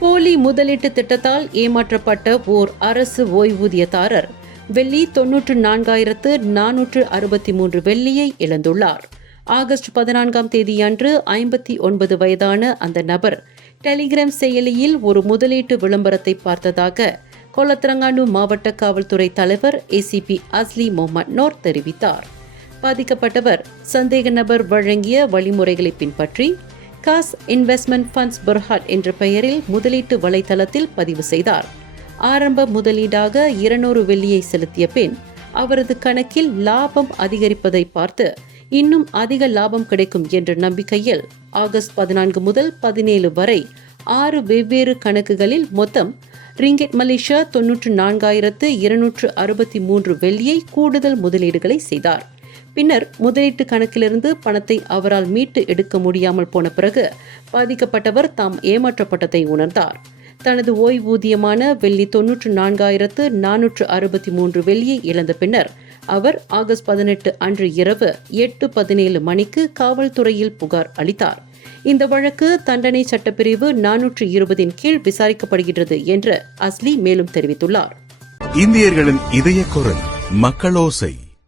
போலி முதலீட்டு திட்டத்தால் ஏமாற்றப்பட்ட ஓர் அரசு ஓய்வூதியதாரர் வெள்ளி 94,463 வெள்ளியை இழந்துள்ளார். ஆகஸ்ட் 14ஆம் தேதியன்று 59 வயதான அந்த நபர் டெலிகிராம் செயலியில் ஒரு முதலீட்டு விளம்பரத்தை பார்த்ததாக கொலத்திரங்கானு மாவட்ட காவல்துறை தலைவர் ACP அஸ்லி முகமது நோர் தெரிவித்தார். பாதிக்கப்பட்டவர் சந்தேக நபர் வழங்கிய வழிமுறைகளை பின்பற்றி காஸ் இன்வெஸ்ட்மெண்ட் ஃபண்ட்ஸ் பர்ஹாட் என்ற பெயரில் முதலீட்டு வலைதளத்தில் பதிவு செய்தார். ஆரம்ப முதலீடாக 200 வெள்ளியை செலுத்திய பின் அவரது கணக்கில் லாபம் அதிகரிப்பதை பார்த்து இன்னும் அதிக லாபம் கிடைக்கும் என்ற நம்பிக்கையில் ஆகஸ்ட் 14 முதல் 17 வரை 6 வெவ்வேறு கணக்குகளில் மொத்தம் ரிங்கெட் மலேசியா 94,263 வெள்ளியை கூடுதல் முதலீடுகளை செய்தார். பின்னர் முதலீட்டு கணக்கிலிருந்து பணத்தை அவரால் மீட்டு எடுக்க முடியாமல் போன பிறகு பாதிக்கப்பட்டவர் தாம் ஏமாற்றப்பட்டதை உணர்ந்தார். தனது ஓய்வூதியமான வெள்ளி 94,463 வெள்ளியை இழந்த பின்னர் அவர் ஆகஸ்ட் 18 அன்று இரவு 8:17 மணிக்கு காவல்துறையில் புகார் அளித்தார். இந்த வழக்கு தண்டனை சட்டப்பிரிவு 420 கீழ் விசாரிக்கப்படுகிறது என்று அஸ்லி மேலும் தெரிவித்துள்ளார். இந்தியர்களின் இதய குரல் மக்களோசை.